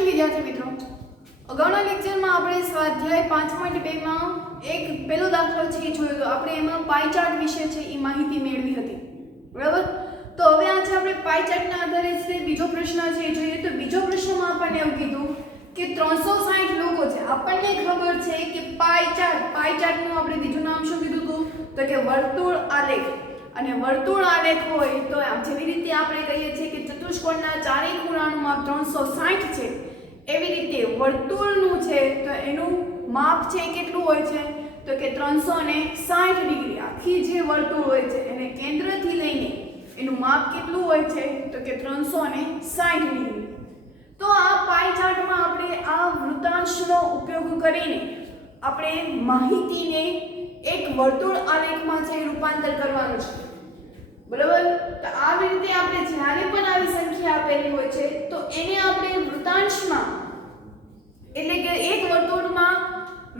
Morning વિદ્યાર્થી મિત્રો, અગાઉના લેક્ચરમાં આપણે સ્વાધ્યાય 5.2 માં એક પહેલો દાખલો છે એ જોયો તો આપણે એમાં પાઈ ચાર્ટ વિશે છે એ માહિતી મેળવી હતી, બરાબર? તો હવે આજે આપણે પાઈ ચાર્ટના આધારે છે બીજો પ્રશ્ન છે એ જોઈએ. તો બીજો પ્રશ્નમાં આપણને એવું કીધું કે 360 લોકો છે. આપણને ખબર છે કે પાઈ ચાર્ટનું આપણે બીજું નામ શું કીધું હતું? તો કે વર્તુળ આલેખ. અને વર્તુળ આલેખ હોય તો જેવી રીતે આપણે કહીએ છીએ કે ચતુષ્કોણના ચારેય ખૂણાનું માપ 360 છે, એવી રીતે વર્તુળનું છે તો એનું માપ છે કેટલું હોય છે? તો કે 360 ડિગ્રી. આખી જે વર્તુળ હોય છે એને કેન્દ્રથી લઈને એનું માપ કેટલું હોય છે? તો કે 360 ડિગ્રી. તો આ પાઈ ચાર્ટમાં આપણે આ વૃત્તાંશનો ઉપયોગ કરીને આપણે માહિતીને એક વર્તુળ આલેખમાં છે રૂપાંતર કરવાનું છે, બરાબર? તો આવી રીતે આપણે જ્યારે પણ આવી સંખ્યા આપેલી હોય છે તો એને આપણે વૃત્તાંશમાં એટલે કે એક વર્તુળમાં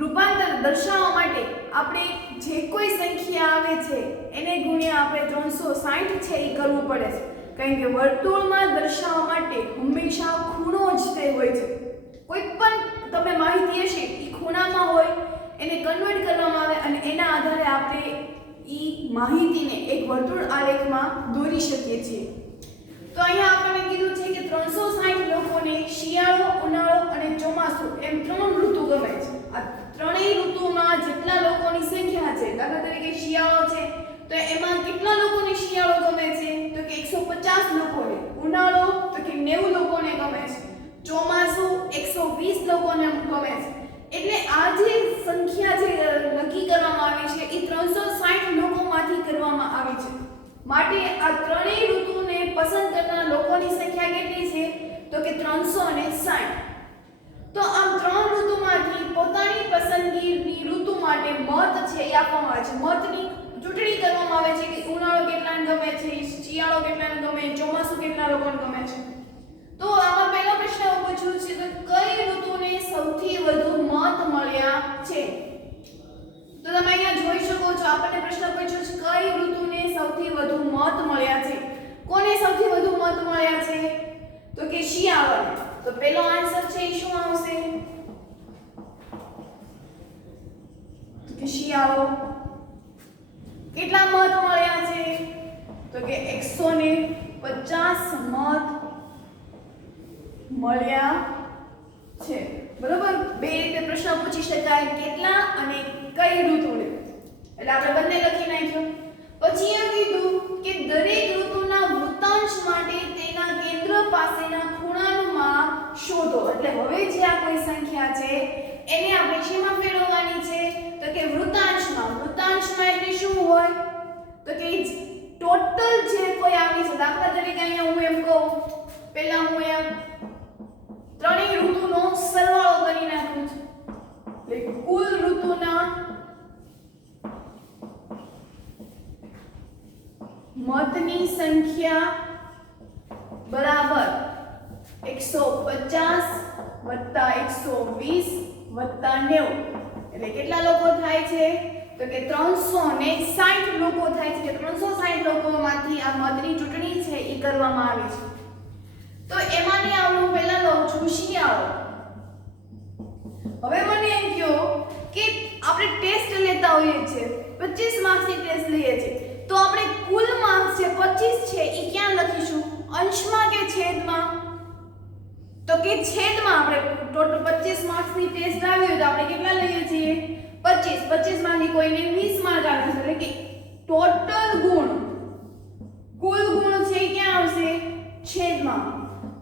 રૂપાંતર દર્શાવવા માટે આપણે જે કોઈ સંખ્યા આવે છે એને ગુણ્યા આપણે 360 છે એ કરવું પડે છે, કારણ કે વર્તુળમાં દર્શાવવા માટે હંમેશા ખૂણો જ તે હોય છે. કોઈ પણ તમે માહિતી હશે એ ખૂણામાં હોય એને કન્વર્ટ કરવામાં આવે અને એના આધારે આપણે ઈ માહિતીને એક વર્તુળ આલેખમાં દોરી શકીએ છીએ. તો અહીંયા આપણને કીધું છે કે 360 લોકોને શિયાળો, ઉનાળો અને ચોમાસું એમ 3 ઋતુ ગમે છે. આ ત્રણેય ઋતુમાં જેટલા લોકોની સંખ્યા છે, દાખલા તરીકે શિયાળો છે તો એમાં કેટલા લોકોને શિયાળો ગમે છે? તો કે 150 લોકોને. ઉનાળો તો કે 90 લોકોને ગમે છે. ચોમાસું 120 લોકોને ગમે છે. એટલે આ જે સંખ્યા છે નક્કી કરવામાં આવી છે એ 360 લોકોમાંથી કરવામાં આવી છે. માટે આ ત્રણેય ઋતુને પસંદ કરનાર લોકોની સંખ્યા કેટલી છે? તો કે 360. તો આમ ત્રણ ઋતુમાંથી પોતાની પસંદગીની ઋતુ માટે મત છે એ આપવામાં આવે છે. મતની ચૂંટણી કરવામાં આવે છે કે ઉનાળો કેટલાને ગમે છે, શિયાળો કેટલાને ગમે, ચોમાસું કેટલા લોકોને ગમે છે. તો આમાં પહેલો પ્રશ્ન પૂછ્યો છે તો કઈ ઋતુને સૌથી વધુ મત મળ્યા છે? તો તમે અહીંયા જોઈ શકો છો આપણને પ્રશ્ન પૂછ્યો છે કઈ ઋતુને સૌથી વધુ મત મળ્યા છે. કોને સૌથી વધુ મત મળ્યા છે? તો કે શિયાળાને. તો પહેલો આન્સર છે એ શું આવશે? તો કે શિયાળો. કેટલા મત મળ્યા છે? તો કે 150 મત મળ્યા છે, બરોબર? બે રીતે પ્રશ્ન પૂછી શકાય, કેટલા અને કઈ ઋતુને. એટલે આપણે બંને લખી નાખ્યું. પછી એ કીધું કે દરેક ઋતુના વૃત્તાંશ માટે તેના કેન્દ્ર પાસેના ખૂણાનું માપ શોધો. એટલે હવે જે આ કોઈ સંખ્યા છે એને આપણે શેમાં ફેરવવાની છે? તો કે વૃત્તાંશમાં. વૃત્તાંશમાં એટલે શું હોય? તો કે ટોટલ જે કોઈ આવી છે, દાખલા તરીકે અહીંયા હું એમ કહું, પહેલા હું અહીંયા ત્રણેય ઋતુનો સરવાળો કરી નાખું છું. એટલે કુલ ઋતુના મતની સંખ્યા બરાબર 150 વત્તા 120 વત્તા 90. એટલે કેટલા લોકો થાય છે? તો કે 360 લોકો થાય છે. કે 360 લોકોમાંથી આ મતની ચૂંટણી છે એ કરવામાં આવી છે. તો એમાંની હું પહેલા લઉં છું શિયાળો. હવે મને એમ કહો કે આપણે ટેસ્ટ લેતા હોઈએ છીએ, 25 માર્ક્સની ટેસ્ટ લઈએ છીએ, તો આપણે કુલ માર્ક્સ જે 25 છે એ ક્યાં લખીશું? અંશમાં કે છેદમાં? તો કે છેદમાં. આપણે ટોટલ 25 માર્ક્સની ટેસ્ટ આવી હોય તો આપણે કેટલા લઈએ છીએ? 25. 25 માંથી કોઈને 20 માર્ક આવે છે, એટલે કે ટોટલ ગુણ, કુલ ગુણ છે ક્યાં આવશે? છેદમાં.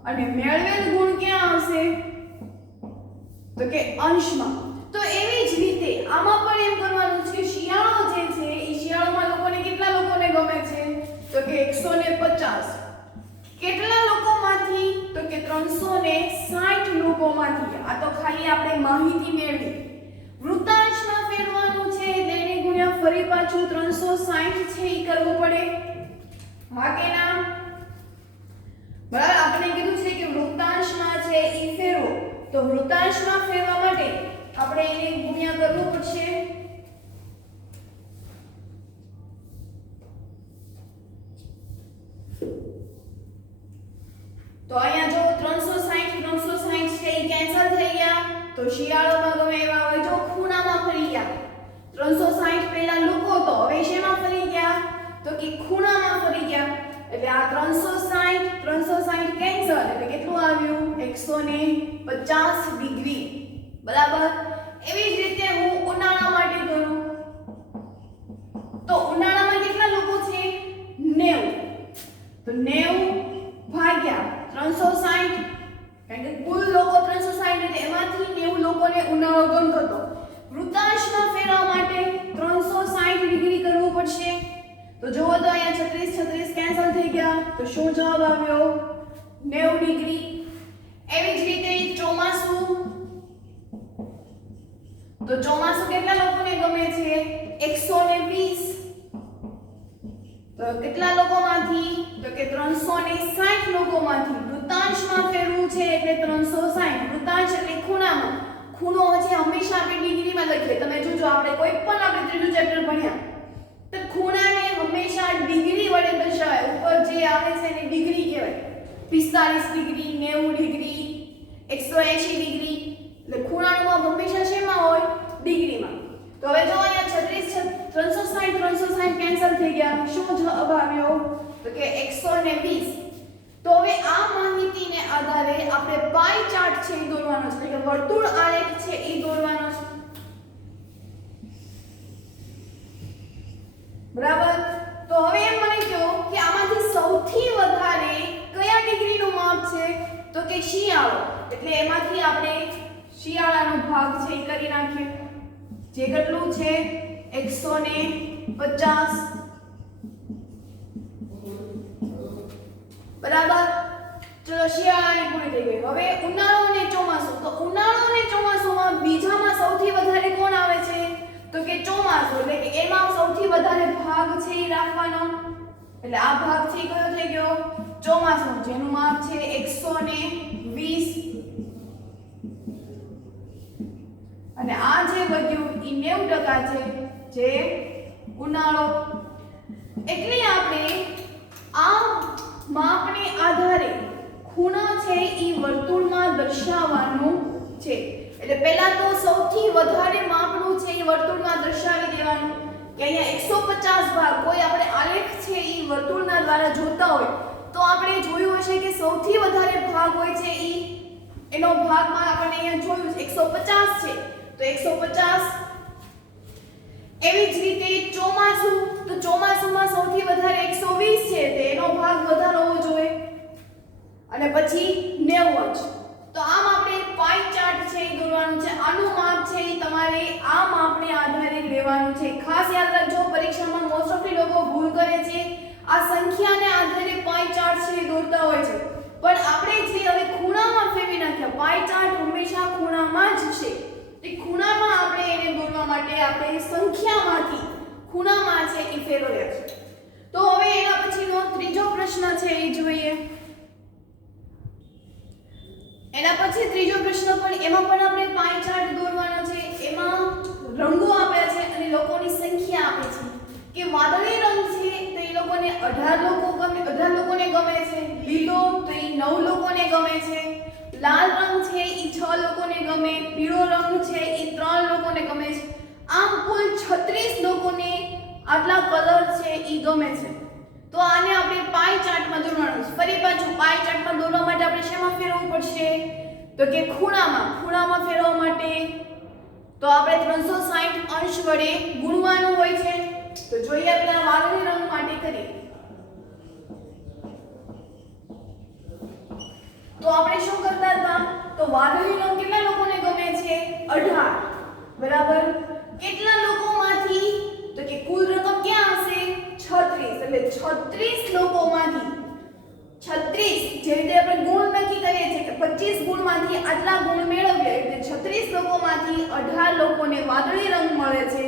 અને મેળવેલ ગુણ ક્યાં આવશે? તો કે અંશમાં. તો એવી જ રીતે આમાં પણ એમ કરવાનું છે કે શિયાળો જે છે એ શિયાળામાં લોકોને કેટલા લોકોને ગમે છે? તો કે 150. કેટલા લોકોમાંથી? તો કે 360 લોકોમાંથી. આ તો ખાલી આપણે માહિતી મેળવી. વૃત્તાંશમાં ફેરવાનું છે તેને ગુણ્યા ફરી પાછું 360 છે એ કરવું પડે. હા કે ના? બરાબર. આપણે કીધું છે કે વૃત્તાંશમાં છે ઈ ફેરવો. તો વૃત્તાંશમાં ફેરવા માટે આપણે એને ગુણ્યા કરવું પડશે. તો અહીંયા જો 360 છે તો શિયાળોમાં ગમે એવા હોય જો ખૂણામાં ફરી ગયા 360 પહેલા લોકો તો હવે શેમાં ફરી ગયા તો કે ખૂણામાં ફરી ગયા એટલે આ 360 કેન્સલ એટલે કેટલું આવ્યું 150 ડિગ્રી બરાબર એવી જ રીતે હું ઉનાળા માટે કરું તો ઉનાળામાં કેટલા લોકો છે 90 તો 90 ભાગ્યા 360 કારણ કે કુલ લોકો 360 એટલે એમાંથી 90 લોકોને ઉનાળો ગમતો હતો વૃત્તાંશમાં ફેરવવા માટે 360 ડિગ્રી કરવું પડશે તો જુઓ તો અહીંયા 36 કેન્સલ થઈ ગયા તો શું જવાબ આવ્યો 90 ડિગ્રી એવી જ રીતે ચોમાસું તો ચોમાસું કેટલા લોકોને ગમે છે 120 તો કેટલા લોકોમાંથી તો કે 360 લોકોમાંથી વૃત્તાંશમાં ફેરવું છે એટલે 360 વૃત્તાંશ એટલે ખૂણામાં ખૂણો છે હંમેશા આપણે ડિગ્રીમાં લખીએ તમે જોજો આપણે કોઈ પણ આપણે ત્રીજું ચેપ્ટર ભણ્યા તો ખૂણાને હંમેશા ડિગ્રી વડે દર્શાવાય ઉપર જે આવે છે એને ડિગ્રી કહેવાય 45 ડિગ્રી 90 ડિગ્રી 180 ડિગ્રી એટલે ખૂણાનું માપ હંમેશા શેમાં હોય ડિગ્રીમાં તો હવે જો અહીંયા 360 કેન્સલ થઈ ગયા શું જવાબ આવ્યો તો કે 120 તો હવે આ માહિતીને આધારે આપણે પાઈ ચાર્ટ છે એ દોરવાનો છે એટલે કે વર્તુળ આલેખ છે એ દોરવાનો છે બરાબર તો હવે એમ મને કહો કે આમાંથી સૌથી વધારે કયા ડિગ્રીનું માપ છે તો કે શિયાળો એટલે એમાંથી આપણે શિયાળાનો ભાગ છે એ કરી નાખીએ જે કેટલું છે 150 બરાબર ચલો શિયાળાની પૂરી થઈ ગઈ હવે ઉનાળો અને ચોમાસું તો ઉનાળો અને ચોમાસુમાં બીજામાં સૌથી વધારે કોણ આવે છે તો કે ચોમાસું એટલે કે એમાં સૌથી વધારે ભાગ છે એ રાખવાનો એટલે આ ભાગ છે કયો થઈ ગયો ચોમાસું જેનું માપ છે 120 અને આ જે વધ્યું એ 90% છે જે ઉનાળો એટલે આપણે આ માપને આધારે ખૂણા છે એ વર્તુળમાં દર્શાવવાનું છે એટલે પહેલા તો સૌથી વધારે માપનું છે એ વર્તુળમાં દર્શાવી દેવાનું કે અહીંયા 150 ભાગ કોઈ આપણે આલેખ છે એ વર્તુળના દ્વારા જોતા હોય તો આપણે જોયું હશે કે સૌથી વધારે ભાગ હોય છે એ એનો ભાગમાં આપણે અહીંયા જોયું છે 150 છે તો 150 એવી જ રીતે ચોમાસું તો ચોમાસુમાં સૌથી વધારે 120 છે તો એનો ભાગ વધારે હોવો જોઈએ અને પછી 90 તો આમ આપણે પાઈ ચાર્ટ છે એ દોરવાનું છે આનું માપ છે એ તમારે આ માપને આધારે લેવાનું છે ખાસ યાદ રાખજો પરીક્ષામાં મોસ્ટ ઓફ લોકો ભૂલ કરે છે આ સંખ્યાને આધારે પાઈ ચાર્ટ છે એ દોરતા હોય છે પણ આપણે જે હવે ખૂણામાં ફેરવી નાખ્યા પાઈ ચાર્ટ હંમેશા ખૂણામાં જ છે તે ખૂણામાં આપણે એને દોરવા માટે આપણે સંખ્યામાંથી ખૂણામાં છે એ ફેરવ્યા છે તો હવે એના પછીનો ત્રીજો પ્રશ્ન છે એ જોઈએ એના પછી ત્રીજો પ્રશ્ન પણ એમાં પણ આપણે પાઈ ચાર્ટ દોરવાનો છે એમાં રંગો આપ્યા છે અને લોકોની સંખ્યા આપી છે કે વાદળી રંગ છે તો એ લોકોને 18 લોકોને ગમે છે લીલો તો એ 9 લોકોને ગમે છે લાલ રંગ છે એ 6 લોકોને ગમે પીળો રંગ છે એ 3 લોકોને ગમે છે આમ કુલ 36 લોકોને આટલા કલર છે એ ગમે છે તો આને આપણે પાઈ ચાર્ટમાં દોરવાનું છે ફરી પાછું પાઈ ચાર્ટમાં દોરવા માટે આપણે શેમાં ફેરવવું પડશે તો કે ખૂણામાં ફેરવવા માટે તો આપણે 360 અંશ વડે ગુણવાનું હોય છે તો જોઈએ આપણે વાદળી રંગ માટે કરીએ તો આપણે શું કરતા હતા તો વાદળી રંગ કેટલા લોકોને ગમે છે 18 બરાબર કેટલા લોકોમાંથી તો કે કુલ રકમ ક્યાં આવશે 36 એટલે 36 લોકોમાંથી 36 જે રીતે આપણે ગુણ નક્કી કરીએ છીએ કે 25 ગુણમાંથી આટલા ગુણ મેળવીએ એટલે 36 લોકોમાંથી 18 લોકોને વાદળી રંગ મળે છે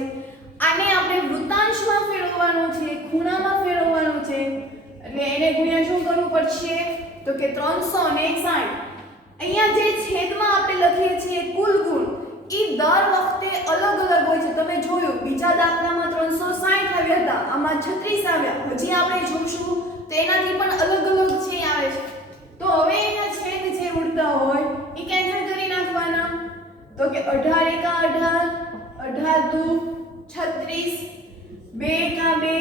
આને આપણે વૃત્તાંશમાં ફેરવવાનું છે ખૂણામાં ફેરવવાનું છે એટલે એને ગુણ્યા શું કરવું પડશે તો કે 360 અહીંયા જે છેદમાં આપણે લખીએ છીએ કુલ ગુણ ઈ દર વખતે અલગ અલગ હોય છે તમે જોયું બીજા દાખલામાં 360 આવ્યા હતા આમાં 36 આવ્યા હજી આપણે જોશું તો એનાથી પણ અલગ અલગ છે આવે છે તો હવે એના છેદ જે ઉડતા હોય ઈ કેન્સલ કરી નાખવાના તો કે 18 એકા 18, 18 દુ 36, 2 એકા 2,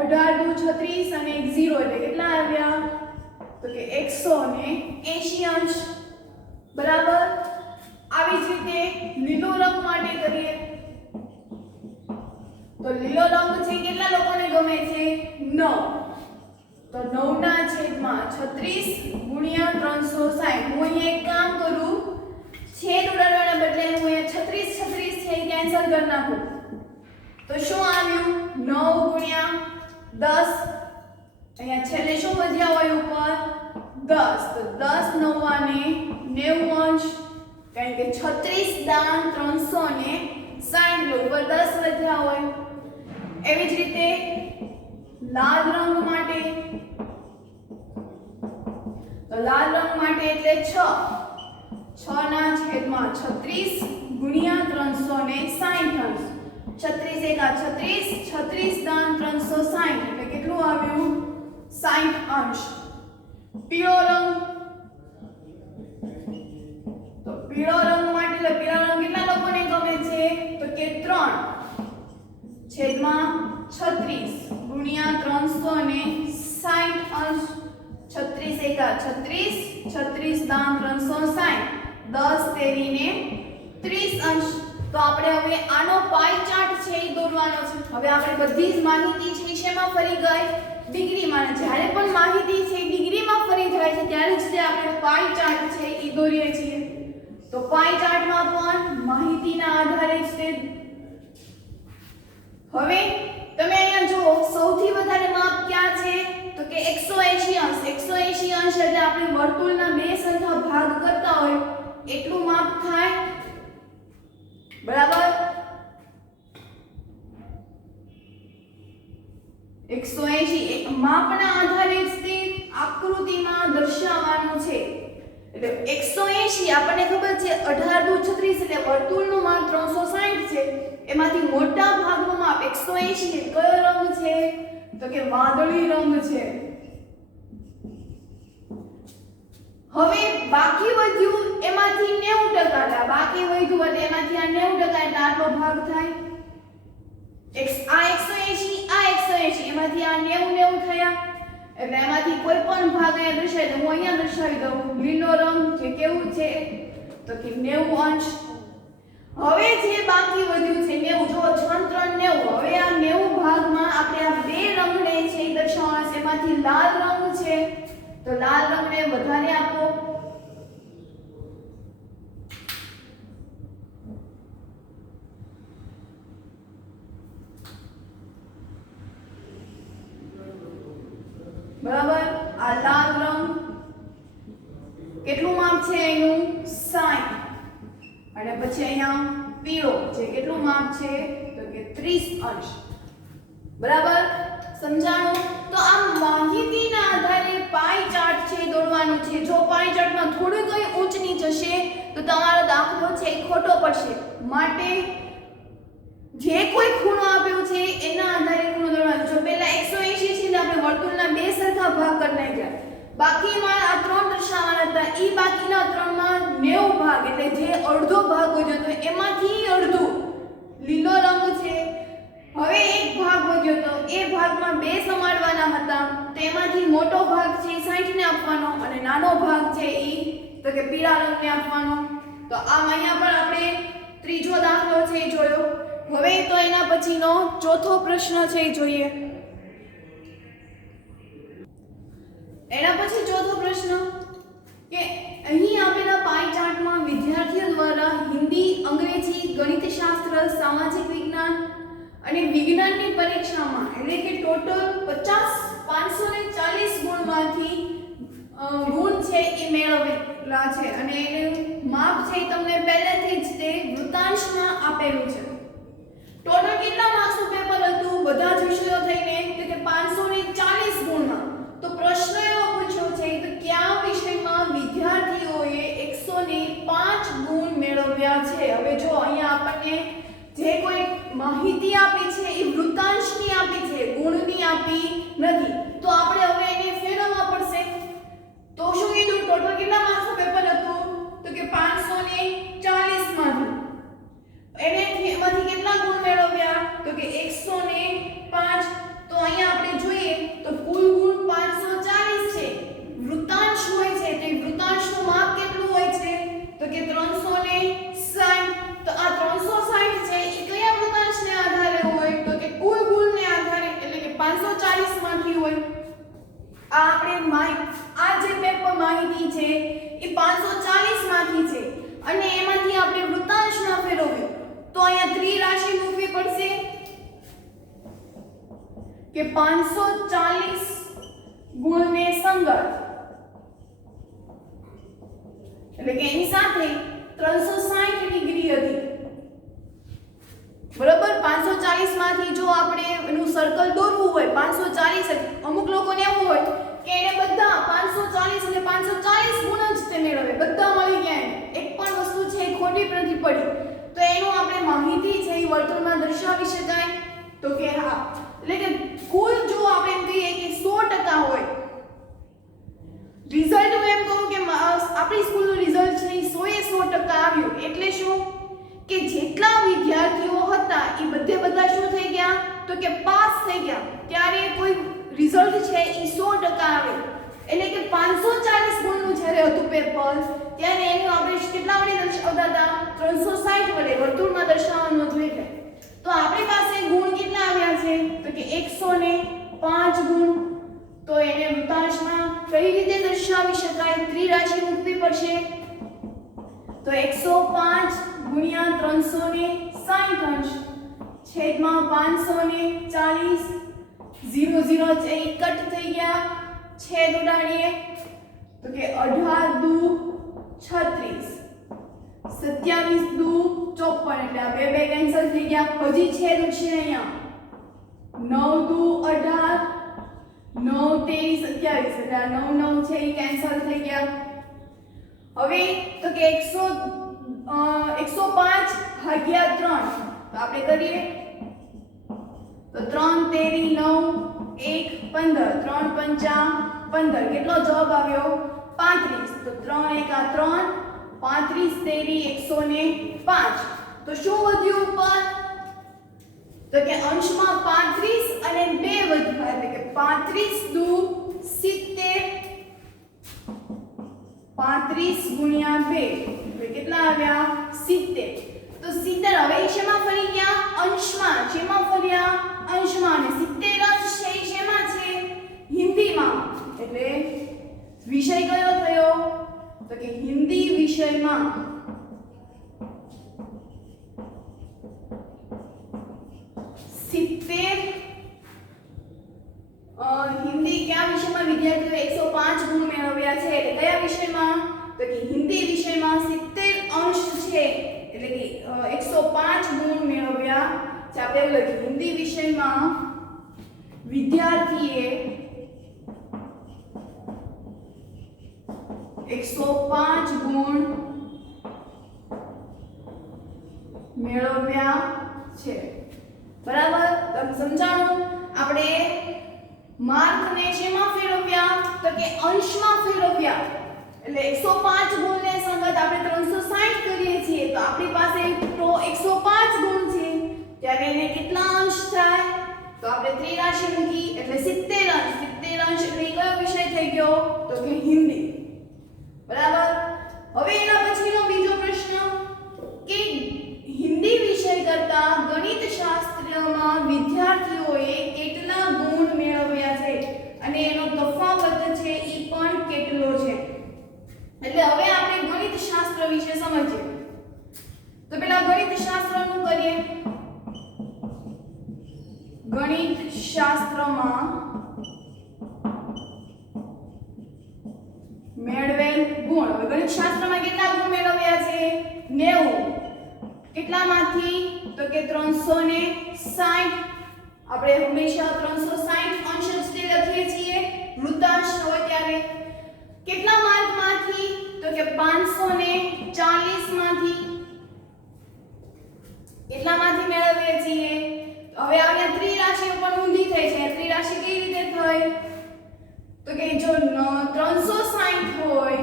18 દુ 36 અને 1 0 એટલે કેટલા આવ્યા તો કે 180 અંશ બરાબર. આવી જ રીતે લીલો રંગ માટે કરીએ તો લીલો રંગ છે કેટલા લોકોને ગમે છે 9, તો 9 ના છેદમાં 36 ગુણ્યા 360. હું અહીંયા એક કામ કરું, છેદ ઉડાડવાના બદલે હું અહીંયા 36 36 છે કેન્સલ કરી નાખું તો શું આવ્યું 9 ગુણ્યા 10. અહીંયા છેલ્લે શું વધ્યા હોય ઉપર 10, તો 10 નવ્વાને 90 અંશ, કારણ કે 36 દાન 360 ઉપર 10 વધ્યા હોય. એવી જ રીતે લાલ રંગ માટે, તો લાલ રંગ માટે એટલે 6 ના છેદમાં 36 ગુણ્યા 360 અંશ. 36 એકા 36, 36 દાન 360 એટલે કેટલું આવ્યું 60 અંશ. પીળો રંગ, તો પીળો રંગ માટે એટલે પીળો રંગ કેટલા લોકોને ગમે છે તો કે 3 છેદમાં 36 ગુણ્યા 360 અંશ. 36 એકા 36, 36 દાન 360, 10 તેરીને 30 અંશ. તો આપણે હવે આનો પાઈ ચાર્ટ છે એ દોરવાનો છે. હવે આપણે બધી જ માહિતી છે શેમાં ફરી ગઈ ડિગ્રીમાં. જ્યારે પણ માહિતી છે ડિગ્રીમાં ફરી જાય છે ત્યારે જ આપણે પાઈ ચાર્ટ છે એ દોરીએ છીએ. તો પાઈ ચાર્ટમાં પણ માહિતીના આધારે જ તે. હવે તમે અહીંયા જુઓ સૌથી વધારે માપ ક્યાં છે તો કે 180 અંશ. 180 અંશ એટલે આપણે વર્તુળના બે સરખા ભાગ કરતા હોય એટલું માપ થાય બરાબર. 180 માપના આધારે જ તે આકૃતિમાં દર્શાવવાનું છે. એટલે 180 આપણને ખબર છે 18 દુ 36 એટલે વર્તુળનું માપ 360 છે. એમાંથી મોટા ભાગનું માપ 180 કયો રંગ છે તો કે વાદળી રંગ છે. હવે બાકી વધ્યું એમાંથી 90% બાકી વધ્યું એટલે એમાંથી આ 90% એટલે આટલો ભાગ થાય. આ 180 આ 180 એમાંથી આ 90 થયા એટલે એમાંથી કોઈ પણ ભાગ અહીંયા દર્શાવી દઉં. હું અહીંયા દર્શાવી દઉં લીલો રંગ જે કેવું છે તો કે 90 અંશ. હવે જે બાકી વધ્યું છે 90, જો 6 3 90. હવે આ 90 ભાગમાં આપણે આ બે રંગને છે એ દર્શાવવાના છે. એમાંથી લાલ રંગ છે તો લાલ રંગને વધારે આપો. બરાબર. આ લાલ રંગ કેટલું માપ છે એનું 60. અને પછી અહીંયા પીળો જે કેટલું માપ છે તો કે 30 અંશ. બરાબર સમજાણું. તો આ માહિતીના આધારે પાઈ ચાર્ટ છે દોરવાનું છે. જો પાઈ ચાર્ટમાં થોડું કંઈ ઊંચ નીચ હશે તો તમારો દાખલો છે એ ખોટો પડશે. માટે જે કોઈ ખૂણો આપ્યો છે એના આધારે ખૂણો દોરવાનો. જો પહેલા 180 છે એટલે આપણે વર્તુળના બે સરખા ભાગ કરી નાખ્યા. બાકીમાં આ ત્રણ દર્શાવવાના હતા. ઈ બાકીના ત્રણમાં 90 ભાગ એટલે જે અડધો ભાગ વધ્યો તો એમાંથી અડધું લીલો રંગ છે. હવે એક ભાગ વધ્યો તો એ ભાગમાં બે સમાડવાના હતા. તેમાંથી મોટો ભાગ છે 60 ને આપવાનો અને નાનો ભાગ છે ઈ તો કે પીળા રંગને આપવાનો. તો આમ અહીંયા પણ આપણે ત્રીજો દાખલો છે એ જોયો. હવે તો એના પછીનો ચોથો પ્રશ્ન છે એ જોઈએ. એના પછી ચોથો પ્રશ્ન કે અહીં આપેલા પાઈ ચાર્ટમાં વિદ્યાર્થીઓ દ્વારા હિન્દી, અંગ્રેજી, ગણિતશાસ્ત્ર, સામાજિક વિજ્ઞાન અને વિજ્ઞાનની પરીક્ષામાં એટલે કે ટોટલ 540 ગુણમાંથી ગુણ છે એ મેળવેલા છે. અને એનું માપ છે તમને પહેલેથી જ તે વૃત્તાંશમાં આપેલું છે. ટોટલ કેટલા માર્ક્સનું પેપર હતું બધા જ વિષયો થઈને તો કે 540 ગુણમાં. તો પ્રશ્ન એવો પૂછ્યો છે કે કયા વિષયમાં વિદ્યાર્થીઓએ 105 ગુણ મેળવ્યા છે. હવે જો અહીંયા આપણને જે કોઈ માહિતી આપી છે એ વૃત્તાંશની આપી છે, ગુણની આપી નથી. તો આપણે હવે એને ફેરવવા પડશે. તો શું કીધું ટોટલ કેટલા માર્ક્સનું પેપર હતું તો કે 540 માં કે 540 ગુણને સંગત, એટલે કે એની સાથે 360 ડિગ્રી હતી, બરાબર. 540 માંથી જો આપણે એનું સર્કલ દોરવું હોય 540, અમુક લોકોને એવું હોય કે એને બધા 540 અને 540 ગુણ જ તે મેળવે, બધા મળી ગયા, એક પણ વસ્તુ છે ખોટી નથી પડી, તો એનું આપણે માહિતી છે એ વર્તુળમાં દર્શાવી શકાય. તો કે હા, એટલે કે કુલ જો આપણે એમ કહીએ કે 100% હોય રિઝલ્ટ, હું એમ કહું કે આપણી સ્કૂલનું રિઝલ્ટ છે એ 100% આવ્યું, એટલે શું કે જેટલા વિદ્યાર્થીઓ હતા એ બધા શું થઈ ગયા, તો કે પાસ થઈ ગયા. ત્યારે કોઈ રિઝલ્ટ છે એ 100% આવે, એટલે કે 540 ગુણનું જ્યારે હતું પેપર, ત્યારે એનું આપણે કેટલા વડે દર્શાવતા હતા, 360 વડે વર્તુળમાં દર્શાવવાનું હતું. એટલે તો આપણી પાસે ગુણ કેટલા આવ્યા છે, તો કે 105 ગુણ. તો એને વૃતાંશમાં કઈ રીતે દર્શાવી શકાય, ત્રિરાશિ મૂકવી પડશે. તો 105 ગુણ્યા 360 અંશ છેદમાં 540, 0 0 છે એ કટ થઈ ગયા, છેદ ઉડાડીએ તો કે 18 દુ 36, 27 દુ 54, એટલે આ બે કેન્સલ થઈ ગયા. હજી છેદ ઉડશે અહીંયા, 9 દુ 18, 9 23 27, એટલે આ 9 9 છે એ કેન્સલ થઈ ગયા. હવે તો કે 105 ભાગ્યા 3, તો આપણે કરીએ તો 3 તેરી 9, 1 15, 3 પંચા 15, કેટલો જવાબ આવ્યો 35. તો 3 એકા 3, 35 તેરી 105. તો શું વધ્યું ઉપર, તો કે અંશમાં 35 અને 2 વધ્યા, એટલે કે 35 દુ 70, 35 ગુણ્યા 2 એટલે કેટલા આવ્યા 70. તો 70 હવે શેમાં ફરી ગયા, અંશમાં. શેમાં ફર્યા, અંશમાં. અને 70 અંશ છે એ શેમાં છે, હિન્દીમાં. એટલે વિષય કયો થયો, તો કે હિન્દી વિષયમાં. હિન્દી કયા વિષયમાં વિદ્યાર્થીઓ 105 ગુણ મેળવ્યા છે, એટલે કયા વિષયમાં, તો કે હિન્દી વિષયમાં 70 અંશ છે, એટલે કે 105 ગુણ મેળવ્યા છે. આપણે એવું લખીએ, હિન્દી વિષયમાં વિદ્યાર્થીએ 105 ગુણ મેળવ્યા છે, બરાબર. તમે સમજાણું. આપણે માર્કને શેમાં ફેરવ્યા, તો કે અંશમાં ફેરવ્યા, એટલે 105 ગુણને સંગત આપણે 360 કરીએ છીએ, તો આપણી પાસે તો 105 ગુણ છે, ત્યારે એને કેટલા અંશ થાય, તો આપણે ત્રિરાશિ મૂકી, એટલે 70 અંશ. 70 અંશ એટલે કયો વિષય થઈ ગયો, તો કે હિન્દી, બરાબર. હવે એના પછીનો બીજો પ્રશ્ન કે હિન્દી વિષય કરતા ગણિત શાસ્ત્રમાં વિદ્યાર્થીઓએ કેટલા ગુણ મેળવ્યા છે અને એનો તફાવત છે એ પણ કેટલો છે. એટલે હવે આપણે ગણિત શાસ્ત્ર વિશે સમજીએ. તો પહેલા ગણિત શાસ્ત્રનું કરીએ. ગણિત શાસ્ત્રમાં મેળવેલ ગુણ. હવે ગણિત શાસ્ત્રમાં કેટલા ગુણ મેળવ્યા છે, 90. કેટલામાંથી, તો કે 360. આપણે હંમેશા 360 અંશ જ લખીએ છીએ વૃત્તાંશ હોય ત્યારે. કેટલા માર્કમાંથી, તો કે 540 માંથી. કેટલામાંથી મેળવીએ છીએ, હવે અહીંયા ત્રિરાશિઓ પણ ઊંધી થઈ છે. ત્રિરાશિ કેવી રીતે થઈ, તો કે જો 360 હોય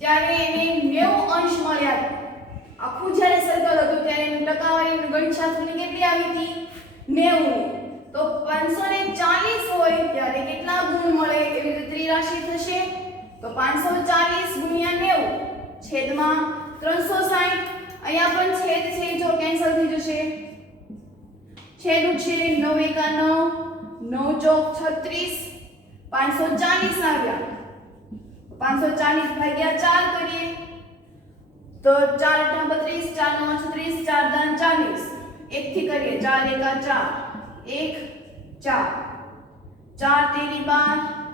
ત્યારે એને 90 અંશ મળ્યા. આખું જ્યારે સર્કલ હતું ત્યારે એની ટકાવારી ગણિત શાસ્ત્રની કેટલી આવી હતી, 90. તો 540 હોય ત્યારે કેટલા ગુણ મળે, એવી રીતે ત્રિરાશિ થશે. તો 540 ગુણ્યા 90 છેદમાં 360. અહીંયા પણ છેદ છે જો કેન્સલ થઈ જશે, છેદ ઉડશે. 9 એકા 9, 9 ચોક 36, 540 આવ્યા. 540 ભાગ્યા 4 કરીએ તો 4 × 32, 4 × 36, 4 × 40. 1 થી કરીએ, 4 એકા 4, 1 4 4 તેરી 12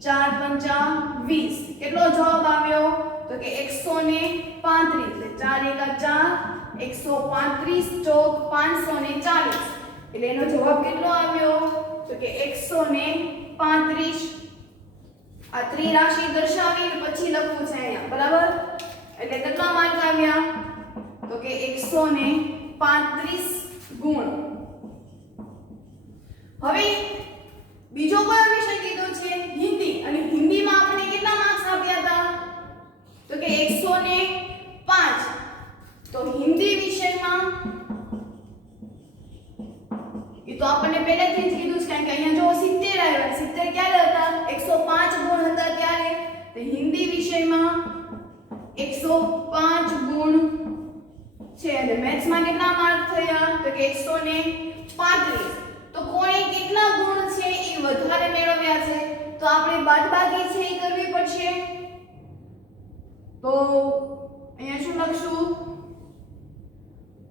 4 પંચા 20 કેટલો જવાબ આવ્યો તો કે 135 એટલે 4 એકા 4 135 ચોક 540 એટલે એનો જવાબ કેટલો આવ્યો તો કે 135 આ ત્રિરાશિ દર્શાવી પછી લખવું છે અહીંયા બરાબર એટલે કેટલા માર્ક આવ્યા તો કે 135 ગુણ હવે બીજો કયો વિષય કીધો છે હિન્દી અને હિન્દીમાં આપણે કેટલા માર્ક્સ આપ્યા હતા તો કે 105 તો હિન્દી વિષયમાં એ તો આપણને પહેલેથી જ કીધું છે કે અહીંયા જો 70 આવ્યા 70 ક્યારે હતા 105 ગુણ હતા ત્યારે તો હિન્દી વિષયમાં 105 ગુણ છે અને મેથ્સમાં કેટલા માર્ક થયા તો કે 135 તો કોણે કેટલા ગુણ છે એ વધારે મેળવ્યા છે તો આપણે બાદબાકી છે એ કરવી પડશે તો અહીંયા શું લખશું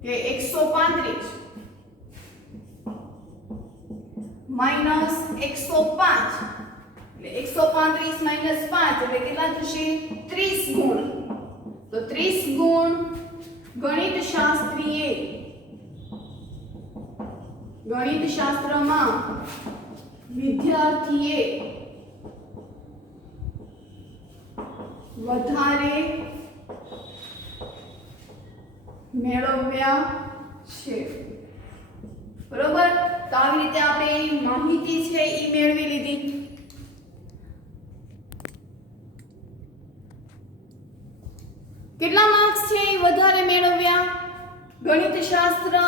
કે 135 માઈનસ 105 એટલે 135 માઈનસ 5 એટલે કેટલા થશે 30 ગુણ તો 30 ગુણ ગણિત શાસ્ત્રમાં વિદ્યાર્થીએ વધારે મેળવ્યા છે બરોબર તો આવી રીતે આપણે માહિતી છે એ મેળવી લીધી કેટલા માર્ક્સ છે એ વધારે મેળવ્યા ગણિત શાસ્ત્રએ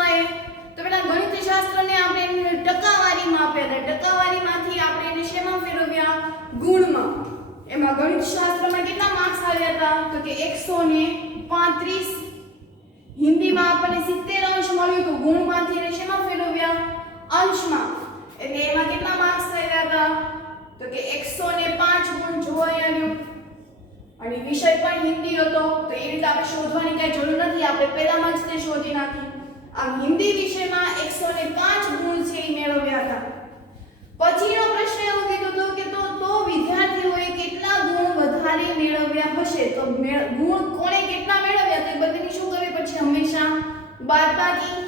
તો પેલા ગણિત શાસ્ત્રને આપણે ટકાવારીમાં આપ્યા હતા ટકાવારીમાંથી આપણે એને શેમાં ફેરવ્યા ગુણમાં એમાં ગણિત શાસ્ત્રમાં કેટલા માર્ક્સ આવ્યા હતા તો કે 135 હિન્દીમાં આપણને 70 અંશ મળ્યું તો ગુણમાંથી એને શેમાં ફેરવ્યા અંશમાં એટલે એમાં કેટલા માર્ક્સ આવ્યા હતા તો કે 105 ગુણ જોવા આવ્યું અને વિષય પણ હિન્દી હતો તો એ રીતે આપણે શોધવાની કઈ જરૂર નથી આપણે પહેલામાં જ તે શોધી નાખી આમ હિન્દી વિષયમાં 105 ગુણ છે એ મેળવ્યા હતા પછીનો પ્રશ્ન એવો કીધો હતો કે તો વિદ્યાર્થીઓએ કેટલા ગુણ વધારે મેળવ્યા હશે તો ગુણ કોણે કેટલા મેળવ્યા તો એ બધાની શું કરવી પડશે હંમેશા બાદબાકી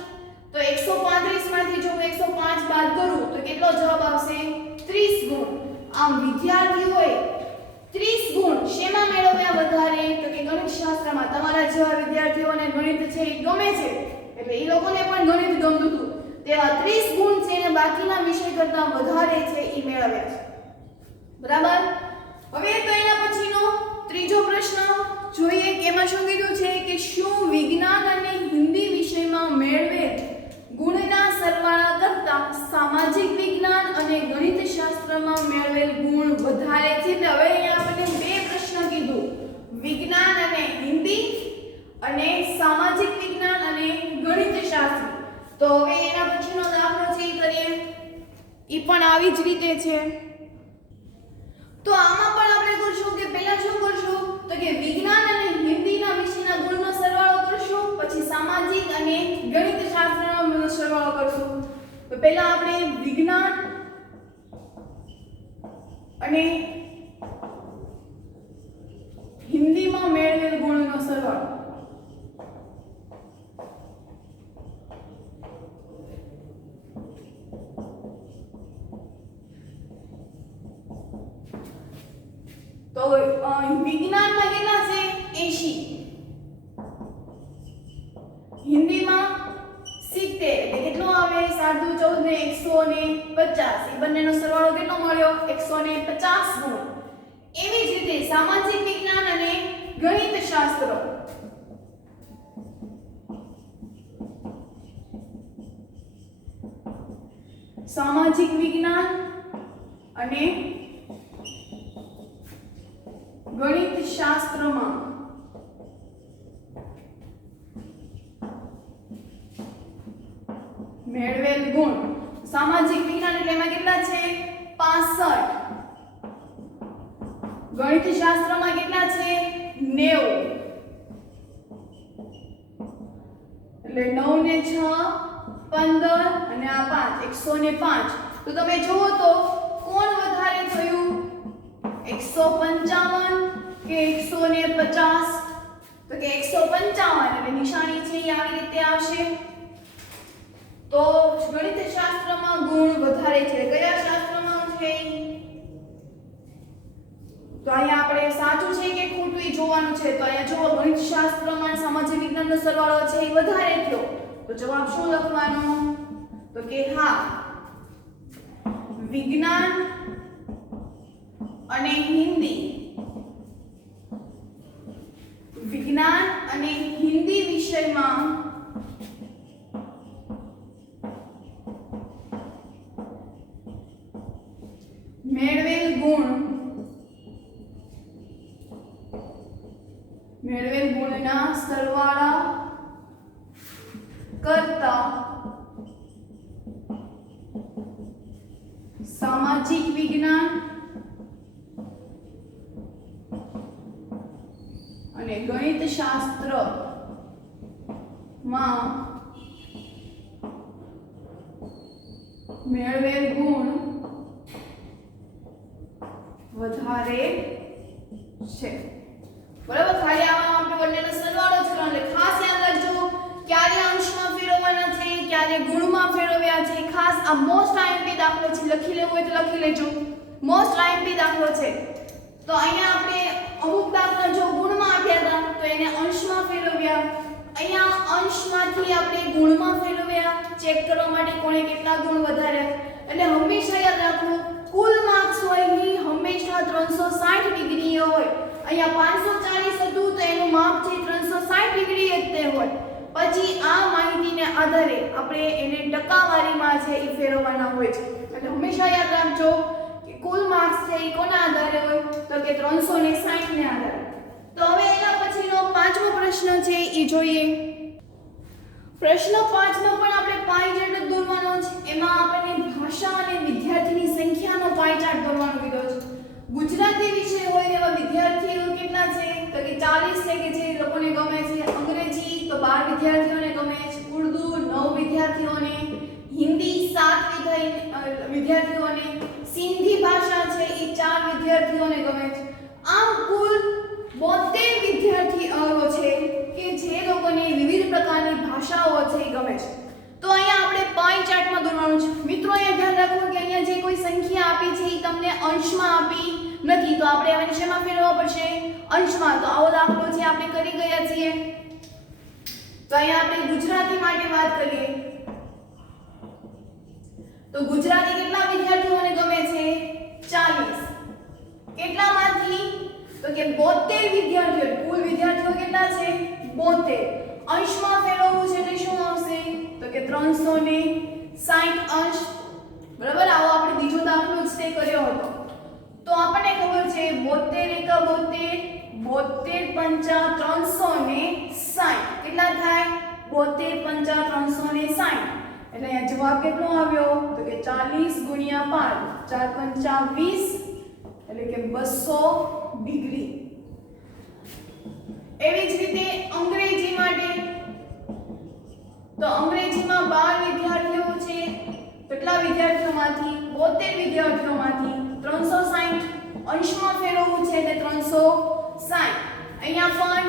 તો 135 માંથી જો હું 105 બાદ કરું તો કેટલો જવાબ આવશે 30 ગુણ આમ વિદ્યાર્થીઓએ 30 ગુણ શેમાં મેળવ્યા વધારે તો કે ગણિત શાસ્ત્રમાં તમારા જેવા વિદ્યાર્થીઓને ગણિત છે એ ગમે છે એટલે એ લોકોને પણ ગણિત ગમતું હતું તેવા 30 ગુણ છે અને બાકીના વિષય કરતાં વધારે છે એ મેળવ્યા છે બરાબર હવે તો એના પછીનો ત્રીજો પ્રશ્ન જોઈએ કે એમાં શું કીધું છે કે શું વિજ્ઞાન અને હિન્દી વિષયમાં મેળવેલ ગુણના સરવાળા કરતાં સામાજિક વિજ્ઞાન અને ગણિત શાસ્ત્રમાં મેળવેલ ગુણ વધારે છે એટલે હવે અહીંયા આપણે બે પ્રશ્ન કીધું વિજ્ઞાન અને હિન્દી અને સામાજિક વિજ્ઞાન અને ગણિત શાસ્ત્ર તો હવે એના પછીનો દાખલો છે એ કરીએ ઈ પણ આવી જ રીતે છે તો આમાં પણ આપણે કરશું કે પહેલા શું કરશું તો કે વિજ્ઞાન અને હિન્દીના વિષયના ગુણનો સરવાળો કરશું પછી સામાજિક અને ગણિત શાસ્ત્રનો સરવાળો કરશું તો પહેલા આપણે વિજ્ઞાન અને હિન્દીમાં મેળવેલ ગુણનો સરવાળો તો વિજ્ઞાનમાં કેટલા છે 80 હિન્દીમાં 70 એટલે કેટલો આવે 7 14 ને 150 એ બંનેનો સરવાળો કેટલો મળ્યો 150 ગુણ એવી જ રીતે સામાજિક વિજ્ઞાન અને ગણિત શાસ્ત્ર સામાજિક વિજ્ઞાન અને ગણિત શાસ્ત્રમાં મેળવેલ ગુણ સામાજિક વિજ્ઞાન એટલે એમાં કેટલા છે 65 ગણિત શાસ્ત્રમાં કેટલા છે 90 એટલે 9 ને 6 15 અને આ 5 105. તો તમે જુઓ તો કોણ વધારે થયું 155 કે 150? તો કે 155 એટલે નિશાની છે એ આવી રીતે આવશે. તો ગણિત શાસ્ત્રમાં ગુણ વધારે છે. કયા શાસ્ત્રમાં છે? તો અહીંયા આપણે સાચું છે કે ખોટું એ જોવાનું છે. તો અહીંયા જો ગણિત શાસ્ત્રમાં સામાજિક વિજ્ઞાનનો સરવાળો છે એ વધારે થયો. તો જવાબ શું લખવાનો? તો કે હા, વિજ્ઞાન અને હિન્દી, વિજ્ઞાન અને હિન્દી વિષયમાં મેળવેલ ગુણના સરવાળા કરતા સામાજિક વિજ્ઞાન અને ગણિત શાસ્ત્રમાં મેળવેલ ગુણ વધારે છે. બરાબર. ખાલી આમાં આપણે બંનેનો સરવાળો જ કરવાનો. એટલે ખાસ યાદ રાખજો ક્યારે અંશમાં ફેરવવાના છે, ક્યારે ગુણમાં ફેરવ્યા છે. ખાસ આ મોસ્ટ આઈએમપી દાખલો છે. લખી લેવો હોય તો લખી લેજો. મોસ્ટ આઈએમપી દાખલો છે. તો અહીંયા આપણે અમુક દાખલા જો ગુણમાં આપ્યા હતા તો એને અંશમાં ફેરવ્યા. અહીંયા અંશમાંથી આપણે ગુણમાં ફેરવ્યા. ચેક કરવા માટે કોણે કેટલા ગુણ વધાર્યા. એટલે હંમેશા યાદ રાખવું કુલ માર્ક્સ હોય એ હંમેશા 360 ડિગ્રી હોય. અહીંયા 540 હતું તો એનું માપ છે 360 ડિગ્રી જ તે હોય. પછી આ માહિતીને આધારે આપણે એને ટકાવારીમાં છે એ ફેરવવાના હોય છે. એટલે હંમેશા યાદ રાખજો કે કુલ માર્ક્સ છે એ કોના આધારે હોય? તો કે 360 ને આધારે. તો હવે એના પછીનો પાંચમો પ્રશ્ન છે એ જોઈએ. પ્રશ્ન 5 નો પણ આપણે પાઈ ચાર્ટ જ દોરવાનો છે. એમાં આપણને ભાષા અને વિદ્યાર્થીની સંખ્યાનો પાઈ ચાર્ટ દોરવાનો કીધો છે. ગુજરાતી વિષય હોય એવા વિદ્યાર્થીઓ કેટલા છે? તો કે 40 છે કે જે લોકોને ગમે છે. અંગ્રેજી તો 12 વિદ્યાર્થીઓને ગમે છે. ઉર્દુ 9 વિદ્યાર્થીઓને, હિન્દી 7 વિદ્યાર્થીઓને, સિંધી ભાષા છે એ 4 વિદ્યાર્થીઓને ગમે છે. આમ કુલ 72 વિદ્યાર્થીઓ છે કે જે લોકોને વિવિધ પ્રકારની ભાષાઓ છે એ ગમે છે. તો અહીંયા આપણે પાઈ ચાર્ટમાં દોરવાનું છે. મિત્રો અહીંયા ધ્યાન રાખો કે અહીંયા જે કોઈ સંખ્યા આપી છે એ તમને અંશમાં આપી નથી. તો આપણે હવે શેમાં ફેરવવા પડશે? અંશમાં. તો આવો દાખલો છે આપણે કરી ગયા છીએ. તો અહીંયા આપણે ગુજરાતી માટે વાત કરીએ તો ગુજરાતી કેટલા વિદ્યાર્થીઓને ગમે છે? 40. કેટલામાંથી? તો કે 72 વિદ્યાર્થીઓ. કુલ વિદ્યાર્થીઓ કેટલા છે? 72. અંશમાં ફેરવવું છે એટલે શું આવશે? તો કે 360 અંશ. બરાબર. આવો આપણે બીજો દાખલો જ તે કર્યો હતો. તો આપણને ખબર છે 72 એકા 72, 72 પંચા 360. કેટલા થાય? 72 પંચા 360. એટલે અહીંયા જવાબ કેટલો આવ્યો? તો કે 40 ગુણ્યા 5, 4 પંચા 20 એટલે કે 200 ડિગ્રી. એવી જ રીતે અંગ્રેજી માટે તો અંગ્રેજીમાં 12 વિદ્યાર્થીઓ છે. કેટલા વિદ્યાર્થીઓમાંથી? 72 વિદ્યાર્થીઓમાંથી 360 અંશમાં ફેરવવું છે એટલે 360. અહીંયા પણ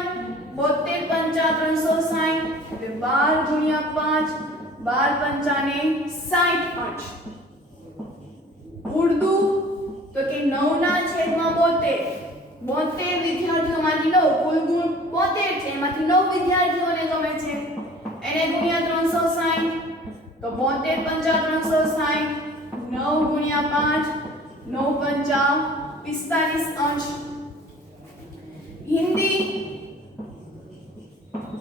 72 પંચા 360 એટલે 12 ગુણ્યા 5, 12 પંચાને 60 અંશ. ઉર્દુ તો કે 9 ના છેદમાં 72. 72 વિદ્યાર્થીઓમાંથી 9, કુલ ગુણ 72 છે એમાંથી 9 વિદ્યાર્થીઓને ગમે છે. એને ગુણ્યા 360 તો 72 પંચા 360, 9 ગુણ્યા 5, 9 પંચા 45 અંશ. હિન્દી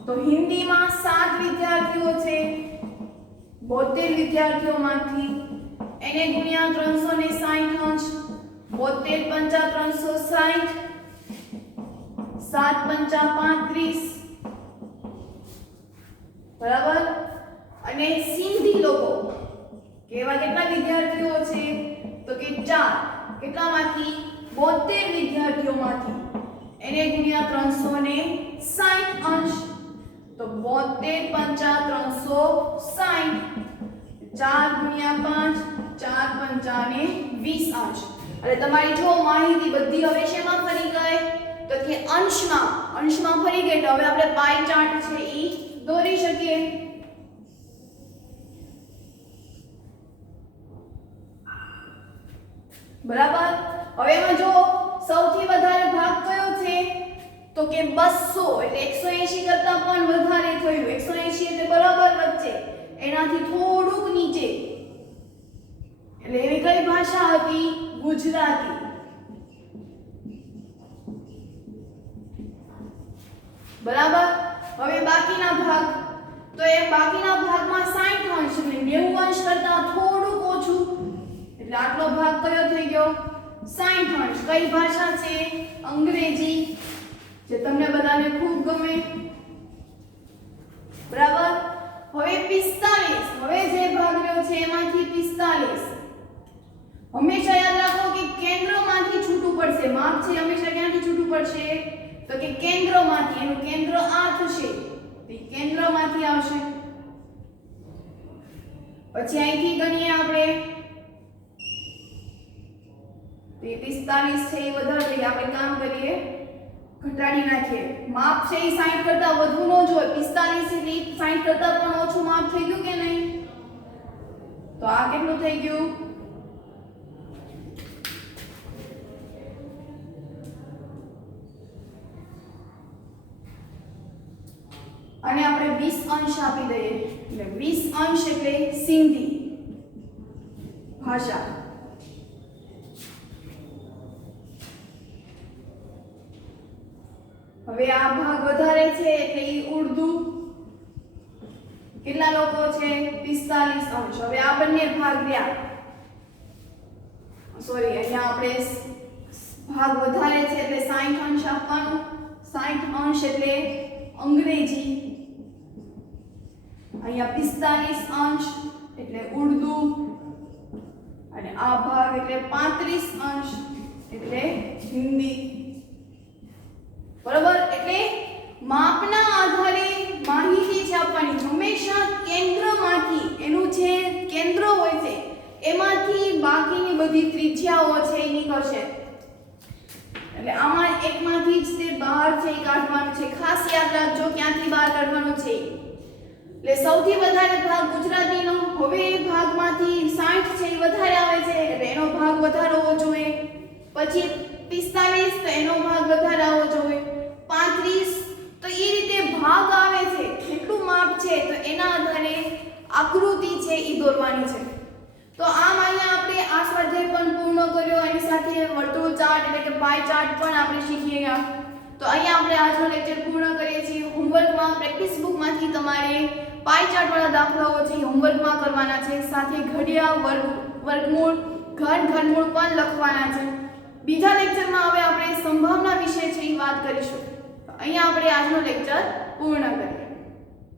તો હિન્દીમાં 7 વિદ્યાર્થીઓ છે 72 વિદ્યાર્થીઓમાંથી. એને ગુણ્યા 360 અંશ. 72 પંચા 360, 7 પંચા 35. બરાબર. અને સિંધી લોકો કેવા કેટલા વિદ્યાર્થીઓ છે? તો કે 4. કેટલામાંથી? 72 વિદ્યાર્થીઓમાંથી. એને ગુણ્યા 360 અંશ. તો 72 પંચા 360 4 ગુણ્યા 5 4 પંચા ને 20 અંશ. એટલે તમારી જો માહિતી બધી હવે શેમાં ફરી ગઈ તો કે અંશમાં ફરી ગઈ. તો હવે આપણે પાઈ ચાર્ટ છે ઈ દોરી શકીએ. બરાબર. હવે એમાં જો સૌથી વધારે ભાગ કયો છે તો કે 200 એટલે 180 કરતા પણ વધારે થયું. 180 એટલે બરાબર વચ્ચે, એનાથી થોડુંક નીચે. એટલે એવી કઈ ભાષા હતી? ગુજરાતી. બરાબર. હવે બાકીના ભાગ, તો એ બાકીના ભાગમાં 60 અંશ એટલે 90 અંશ કરતા થોડુંક ઓછું. એટલે આટલો ભાગ કયો થઈ ગયો? 60 અંશ. કઈ ભાષા છે? અંગ્રેજી, જે તમને બધાને ખૂબ ગમે. બરાબર. હવે 45, હવે જે ભાગ રહ્યો છે એમાંથી 45 હંમેશા યાદ રાખો કે કેન્દ્રમાંથી છૂટું પડશે. માપ છે હંમેશા ક્યાંથી છૂટું પડશે તો કે કેન્દ્રમાંથી. એનું કેન્દ્ર આ થશે, તે કેન્દ્રમાંથી આવશે. પછી અહીંથી ગણીએ આપણે, તો 45 છે એ વધારે થઈ. આપણે કામ કરીએ, ઘટાડી નાખીએ. માપ છે એ 60 કરતા વધુ ન જોઈએ. 45 એટલે 60 કરતા પણ ઓછું માપ થઈ ગયું કે નહીં? તો આ કેટલું થઈ ગયું? અને આપણે 20 અંશ આપી દઈએ. એટલે 20 અંશ એટલે સિંધી ભાષા. હવે આ ભાગ વધારે છે એટલે ઈ ઉર્દુ. કેટલા લોકો છે? 45 અંશ. હવે આ બંને ભાગ રહ્યા, સોરી, અહીંયા આપણે ભાગ વધારે છે એટલે 60 અંશ આપવાનું. 60 અંશ એટલે અંગ્રેજી. અહીંયા 45 અંશ એટલે ઉર્દુ. અને આ ભાગ એટલે 35 અંશ એટલે હિન્દી. બરાબર. એટલે માપના આધારે માહિતી છે આપવાની. હંમેશા કેન્દ્રમાંથી, એનું જે કેન્દ્ર હોય છે એમાંથી બાકીની બધી ત્રિજ્યાઓ છે એ નીકળશે. એટલે આમાં એકમાંથી જ તે બહાર છે એ કાઢવાનું છે. ખાસ યાદ રાખજો ક્યાંથી બહાર કાઢવાનું છે. એટલે સૌથી વધારે ભાગ ગુજરાતીનો. હવે એ ભાગમાંથી 60 છે એ વધારે આવે છે એટલે એનો ભાગ વધારે હોવો જોઈએ. પછી 45 તો એનો ભાગ વધારે આવવો જોઈએ. 35 તો એ રીતે ભાગ આવે છે. કેટલું માપ છે તો એના આધારે આકૃતિ છે એ દોરવાની છે. તો આમ અહીંયા આપણે આ સ્વાધ્યાય પણ પૂર્ણ કર્યો. એની સાથે વર્તુળ ચાર્ટ એટલે કે પાઈ ચાર્ટ પણ આપણે શીખી ગયા. તો અહીંયા આપણે આજનો લેક્ચર પૂર્ણ કરીએ છીએ. હોમવર્કમાં પ્રેક્ટિસ બુકમાંથી તમારે પાઈ ચાર્ટ વાળા દાખલાઓ છે હોમવર્કમાં કરવાના છે. સાથે ઘડિયા, વર્ગમૂળ, ઘનમૂળ પણ લખવાના છે. બીજા લેક્ચરમાં હવે આપણે સંભાવના વિશે છે એ વાત કરીશું. અહીંયા આપણે આજનો લેક્ચર